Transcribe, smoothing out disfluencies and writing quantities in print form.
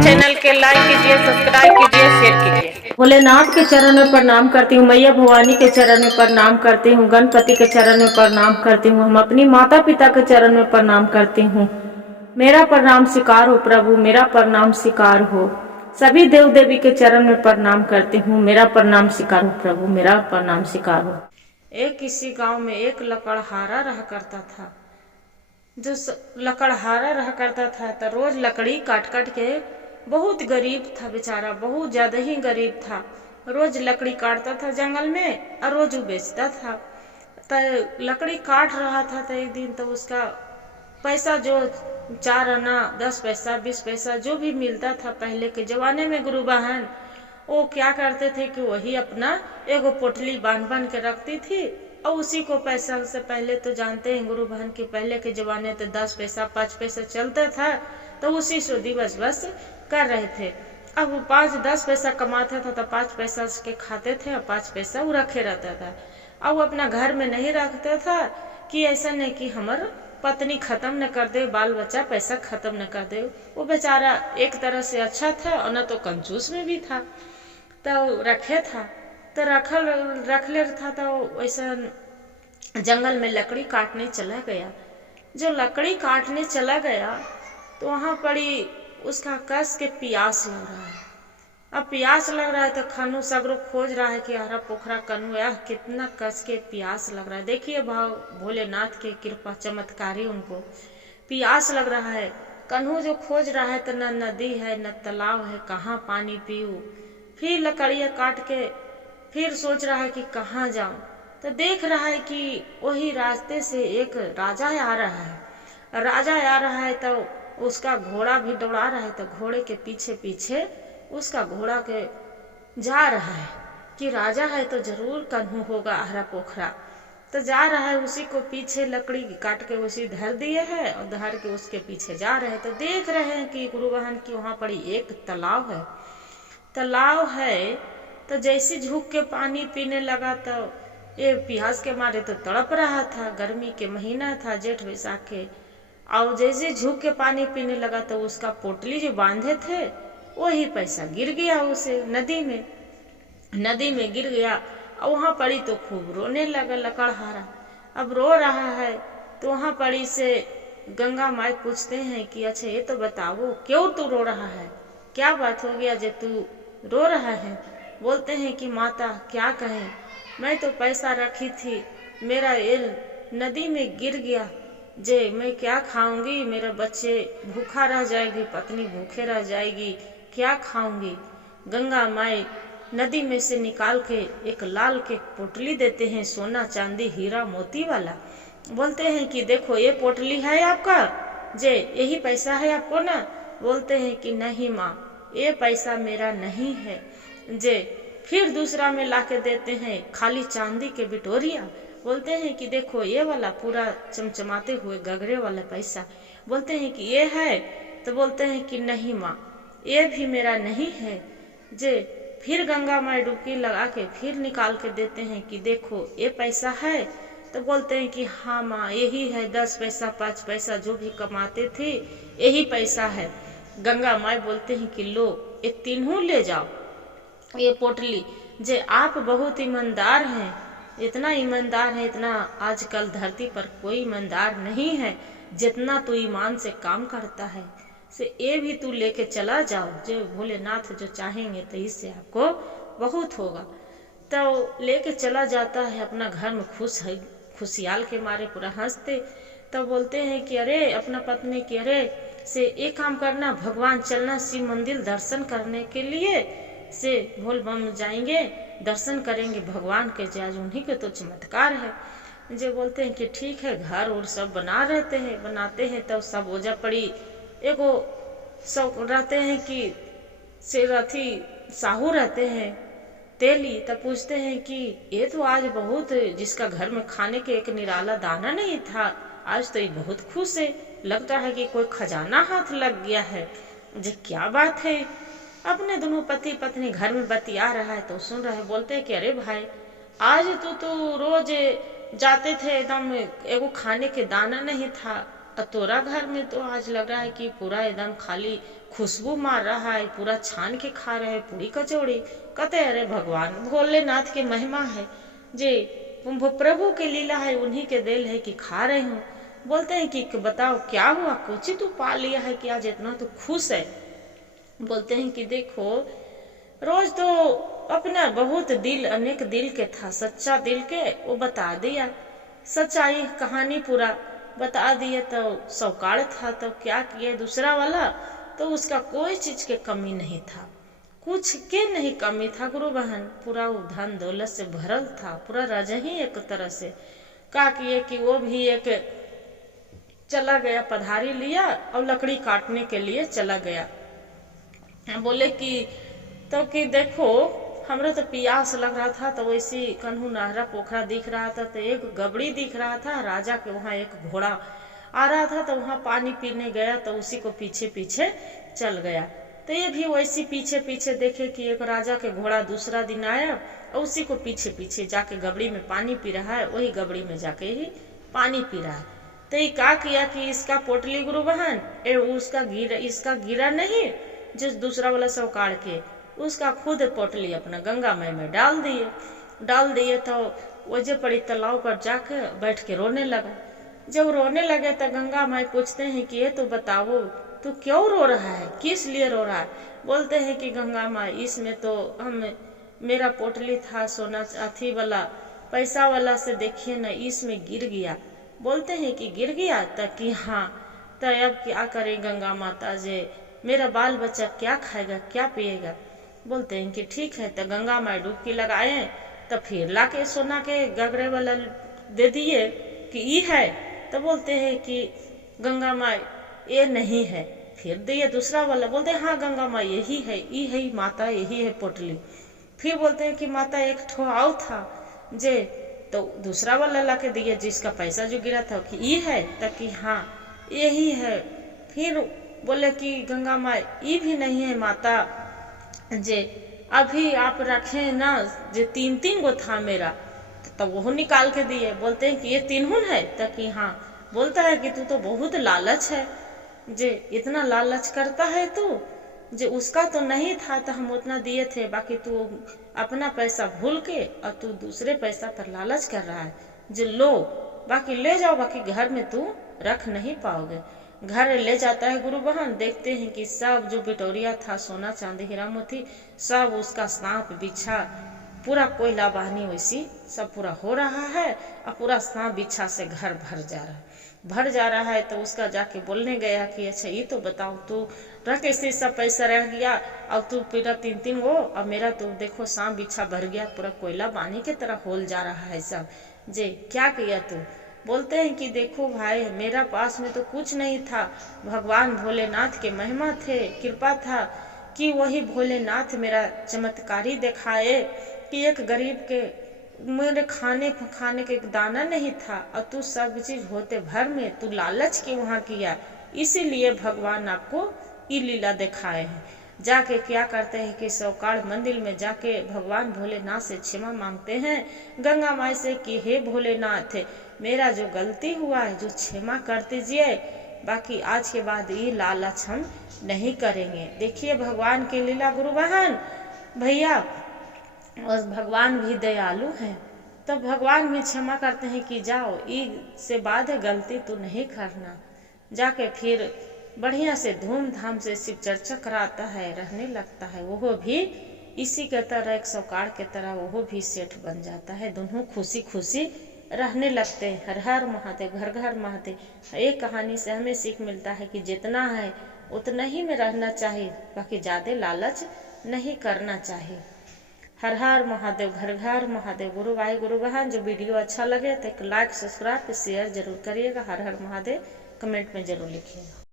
Channel के like कीजिए, subscribe कीजिए, शेयर कीजिए। भोलेनाथ के चरण में प्रणाम करती हूँ, मैया भवानी के चरण में प्रणाम करती हूँ, गणपति के चरण में प्रणाम करती हूँ, हम अपनी माता पिता के चरण में प्रणाम करती हूँ। मेरा प्रणाम स्वीकार हो प्रभु, मेरा प्रणाम स्वीकार हो। सभी देव देवी के चरण में प्रणाम करती हूँ, मेरा प्रणाम स्वीकार हो प्रभु, मेरा प्रणाम स्वीकार हो। एक किसी गांव में एक लकड़हारा रहा करता था। जो लकड़हारा रहा करता था तो रोज लकड़ी काट काट के, बहुत गरीब था बेचारा, बहुत ज्यादा ही गरीब था। रोज लकड़ी काटता था जंगल में और रोज वो बेचता था। तो लकड़ी काट रहा था तो एक दिन तो उसका पैसा जो 4 आना 10 पैसा 20 पैसा जो भी मिलता था, पहले के जमाने में गुरु बहन वो क्या करते थे कि वही अपना एगो पोटली बांध बांध के रखती थी और उसी को पैसा से, पहले तो जानते हैं गुरु बहन के पहले के जमाने तो 10 पैसा 5 पैसा चलता था, तो उसी से दिवस बस कर रहे थे। अब वो 5-10 पैसा कमाता था तो 5 पैसा उसके खाते थे और 5 पैसा वो रखे रहता था। अब वो अपना घर में नहीं रखता था कि ऐसा नहीं कि हमार पत्नी खत्म न कर दे, बाल बच्चा पैसा खत्म न कर दे। वो बेचारा एक तरह से अच्छा था और न तो कंजूस में भी था, तो रखे था। तो रख ले था तो वैसा जंगल में लकड़ी काटने चला गया। जो लकड़ी काटने चला गया तो वहां पड़ी उसका कस के प्यास लग रहा है। अब प्यास लग रहा है तो खनु सगरो खोज रहा है कि हरा पोखरा कनु या कितना कस के प्यास लग रहा है। देखिए भाव भोलेनाथ के कृपा चमत्कारी, उनको प्यास लग रहा है। कन्हू जो खोज रहा है तो न नदी है न तालाब है, कहाँ पानी पीऊँ। फिर लकड़ियाँ काट के फिर सोच रहा है कि कहाँ जाऊं। तो देख रहा है कि वही रास्ते से एक राजा आ रहा है। राजा आ रहा है तो उसका घोड़ा भी दौड़ा रहा है, तो घोड़े के पीछे पीछे उसका घोड़ा के जा रहा है कि राजा है तो जरूर कन्हू होगा हरा पोखरा। तो जा रहा है, उसी को पीछे लकड़ी काट के उसी धर दिए है और धर के उसके पीछे जा रहे हैं। तो देख रहे हैं कि गुरु बहन की वहां पड़ी एक तालाब है। तालाब है तो जैसे झुक के पानी पीने लगा तो ये प्यास के मारे तो तड़प रहा था। गर्मी के महीना था, जेठ वैसाख के। और जैसे झुक के पानी पीने लगा तो उसका पोटली जो बांधे थे वही पैसा गिर गया उसे नदी में गिर गया। और वहां पड़ी तो खूब रोने लगा लकड़हारा। अब रो रहा है तो वहां पड़ी से गंगा माई पूछते हैं कि अच्छा ये तो बताओ क्यों तू रो रहा है, क्या बात हो गया जे तू रो रहा है। बोलते हैं कि माता क्या कहें, मैं तो पैसा रखी थी, मेरा ये नदी में गिर गया, जे मैं क्या खाऊंगी, मेरा बच्चे भूखा रह जाएगी, पत्नी भूखे रह जाएगी, क्या खाऊंगी। गंगा माई नदी में से निकाल के एक लाल के पोटली देते हैं, सोना चांदी हीरा मोती वाला। बोलते हैं कि देखो ये पोटली है आपका, जे यही पैसा है आपको ना। बोलते हैं कि नहीं माँ, ये पैसा मेरा नहीं है। जे फिर दूसरा में लाके देते हैं खाली चांदी के बिटोरिया। बोलते हैं कि देखो ये वाला पूरा चमचमाते हुए गगरे वाला पैसा। बोलते हैं कि ये है, तो बोलते हैं कि नहीं माँ, ये भी मेरा नहीं है। जे फिर गंगा माई डुबकी लगा के फिर निकाल के देते हैं कि देखो ये पैसा है। तो बोलते हैं कि हाँ माँ यही है, 10 पैसा 5 पैसा जो भी कमाते थे यही पैसा है। गंगा माई बोलते हैं कि लो ये तीनों ले जाओ, ये पोटली। जे आप बहुत ईमानदार हैं, इतना ईमानदार है, इतना आजकल धरती पर कोई ईमानदार नहीं है जितना तू ईमान से काम करता है, से ये भी तू लेके चला जाओ। जो भोलेनाथ जो चाहेंगे तो इससे आपको बहुत होगा। तो लेके चला जाता है अपना घर में, खुश है, खुशहाल के मारे पूरा हंसते। तो बोलते हैं कि अरे अपना पत्नी की अरे से एक काम करना, भगवान चलना शिव मंदिर दर्शन करने के लिए, से भोल बम जाएंगे दर्शन करेंगे भगवान के, आज उन्हीं के तो चमत्कार है। जो बोलते हैं कि ठीक है, घर और सब बनाते हैं तो सब ओजा पड़ी एगो सब रहते हैं कि से रथी साहू रहते हैं तेली। तब पूछते हैं कि ये तो आज बहुत, जिसका घर में खाने के एक निराला दाना नहीं था, आज तो ये बहुत खुश है, लगता है कि कोई खजाना हाथ लग गया है। जे क्या बात है। अपने दोनों पति पत्नी घर में बतिया रहा है तो सुन रहे। बोलते हैं कि अरे भाई आज तो रोज जाते थे, एकदम एगो खाने के दाना नहीं था, और तोरा घर में तो आज लग रहा है कि पूरा एकदम खाली खुशबू मार रहा है, पूरा छान के खा रहे हैं पूरी कचौड़ी। कहते अरे भगवान भोलेनाथ की महिमा है जे प्रभु की लीला है, उन्हीं के दिल है कि खा रहे हूँ। बोलते हैं कि बताओ क्या हुआ, कुछ तू पा लिया है कि आज इतना तो खुश है। बोलते हैं कि देखो रोज तो अपना बहुत दिल अनेक दिल के था, सच्चा दिल के वो बता दिया, सच्चाई कहानी पूरा बता दिए। तो सौकाड़ था तो क्या किए दूसरा वाला, तो उसका कोई चीज के कमी नहीं था, कुछ के नहीं कमी था गुरु बहन, पूरा वो धन दौलत से भरल था, पूरा राजा ही एक तरह से। क्या किए कि वो भी एक चला गया, पधारी लिया और लकड़ी काटने के लिए चला गया। बोले कि तो कि देखो हमरा तो प्यास लग रहा था, तो वैसी कन्हू नहरा पोखरा दिख रहा था, तो एक गबड़ी दिख रहा था, राजा के वहाँ एक घोड़ा आ रहा था, तो वहाँ पानी पीने गया, तो उसी को पीछे पीछे चल गया। तो ये भी वैसी पीछे पीछे देखे कि एक राजा के घोड़ा दूसरा दिन आया और उसी को पीछे पीछे जाके गबड़ी में पानी पी रहा है, वही गबड़ी में जाके ही पानी पी रहा है। तो ये क्या किया कि इसका पोटली गुरु बहन इसका गिरा नहीं, जो दूसरा वाला सौकाड़ के उसका खुद पोटली अपना गंगा माई में डाल दिए। तो वजह पड़ी तालाब पर जाके बैठ के रोने लगा। जब रोने लगे तो गंगा माई पूछते हैं कि ये तो बताओ तू क्यों रो रहा है, किस लिए रो रहा है। बोलते हैं कि गंगा माई इसमें तो मेरा पोटली था सोना अथी वाला पैसा वाला से देखिए ना इसमें गिर गया। बोलते हैं कि गिर गया, तब कि हाँ, तो अब क्या करे गंगा माता जे, मेरा बाल बच्चा क्या खाएगा क्या पिएगा। बोलते हैं कि ठीक है। तो गंगा माई डुबकी लगाए, तो फिर लाके सोना के गगरे वाला दे दिए कि ये है। तो बोलते हैं कि गंगा माई ये नहीं है, फिर दिए दूसरा वाला। बोलते हैं हाँ गंगा माई यही है, ये है माता, यही है पोटली। फिर बोलते हैं कि माता एक ठो आओ था जे, तो दूसरा वाला ला के दिए जिसका पैसा जो गिरा था कि ये है, ताकि हाँ यही है। फिर बोले कि गंगा माई ये भी नहीं है माता जे अभी आप रखे ना, जे तीन तीन गो था मेरा, तो वो निकाल के दिए। बोलते हैं कि ये तीनों है, ताकि हाँ। बोलता है कि तू तो बहुत लालच है, जे इतना लालच करता है तू, जे उसका तो नहीं था तो हम उतना दिए थे, बाकी तू अपना पैसा भूल के और तू दूसरे पैसा पर लालच कर रहा है। जे लो बाकी ले जाओ, बाकी घर में तू रख नहीं पाओगे। घर ले जाता है गुरु बहन, देखते हैं कि सब जो बिटोरिया था सोना चांदी हीरा मोती सब उसका सांप बिछा पूरा कोयला बहानी वैसी सब पूरा हो रहा है, और पूरा सांप बिछा से घर भर जा रहा है। तो उसका जाके बोलने गया कि अच्छा ये तो बताओ तू रख ऐसे सब पैसा रह गया और तू पूरा तीन तीन गो, और मेरा तो देखो सांप बिछा भर गया, पूरा कोयला पानी की तरह होल जा रहा है सब, जे क्या किया तू। बोलते हैं कि देखो भाई मेरा पास में तो कुछ नहीं था, भगवान भोलेनाथ के महिमा थे, कृपा था कि वही भोलेनाथ मेरा चमत्कारी दिखाए कि एक गरीब के मेरे खाने के एक दाना नहीं था, और तू सब चीज होते भर में तू लालच के वहाँ किया, इसीलिए भगवान आपको ये लीला दिखाए हैं। जाके क्या करते हैं कि सौकाड़ मंदिर में जाके भगवान भोलेनाथ से क्षमा मांगते हैं, गंगा माई से कि हे भोलेनाथ मेरा जो गलती हुआ है जो क्षमा कर दीजिए, बाकी आज के बाद ये लालच हम नहीं करेंगे। देखिए भगवान की लीला गुरु बहन भैया, और भगवान भी दयालु हैं, तो भगवान भी क्षमा करते हैं कि जाओ इससे बाद गलती तो नहीं करना। जाके फिर बढ़िया से धूमधाम से शिव चर्चा कराता है, रहने लगता है। वो भी इसी के तरह एक सौकाड़ के तरह वो भी सेठ बन जाता है, दोनों खुशी खुशी रहने लगते हैं। हर हर महादेव, घर घर महादेव। एक कहानी से हमें सीख मिलता है कि जितना है उतना ही में रहना चाहिए, बाकी ज्यादा लालच नहीं करना चाहिए। हर हर महादेव, घर घर महादेव। गुरु भाई गुरु बहन, जो वीडियो अच्छा लगे तो एक लाइक सब्सक्राइब शेयर जरूर करिएगा। हर हर महादेव कमेंट में जरूर लिखिएगा।